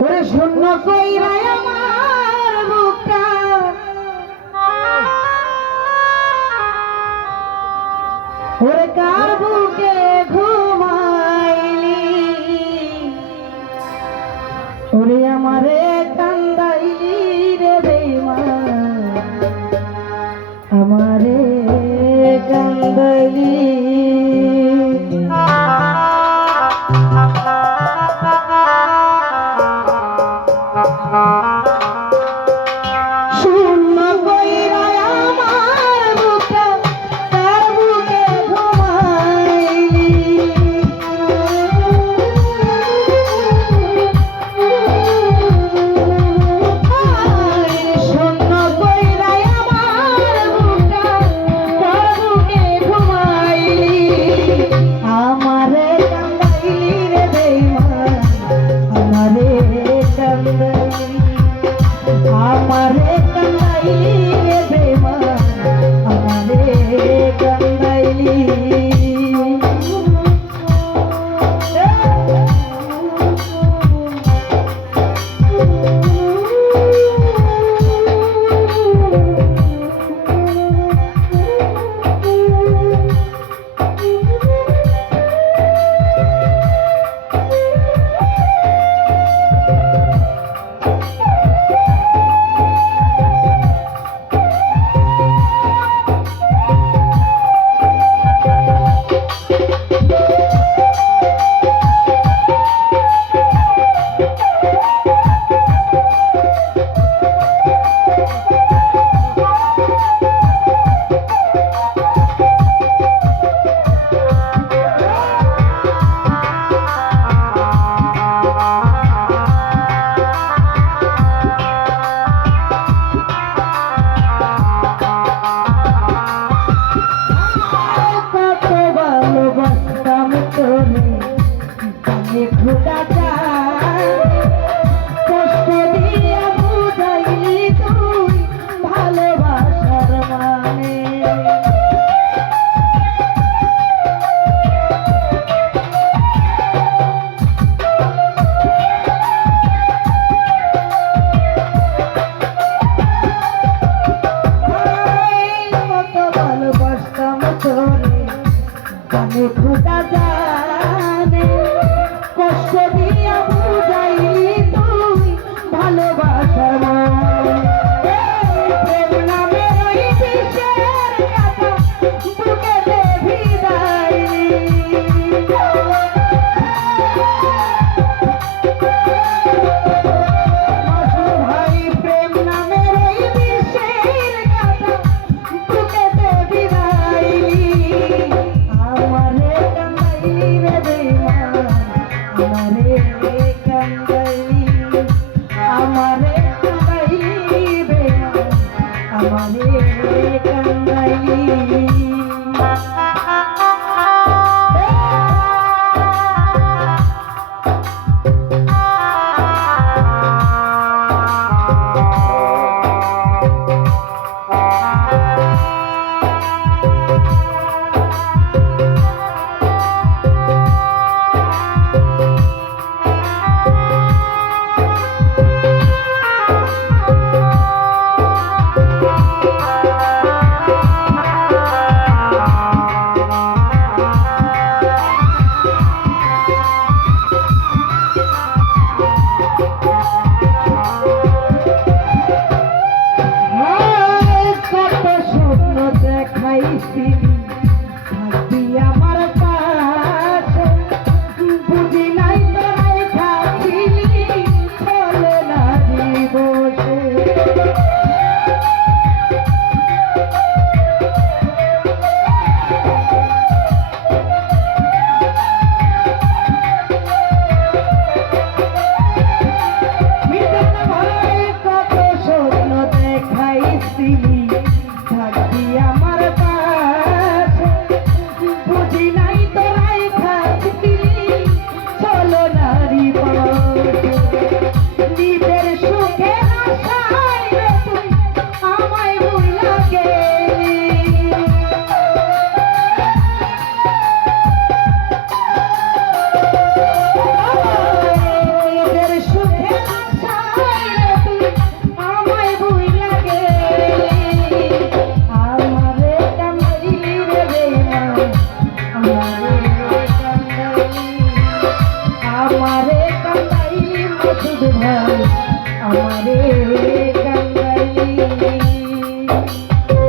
করে শূন্য কইরা আমার বুকটা। ওরে কার বুকে ঘুমাইলি? ওরে আমারে কান্দাইলি রে বেমা আমারে কান্দাইলি রে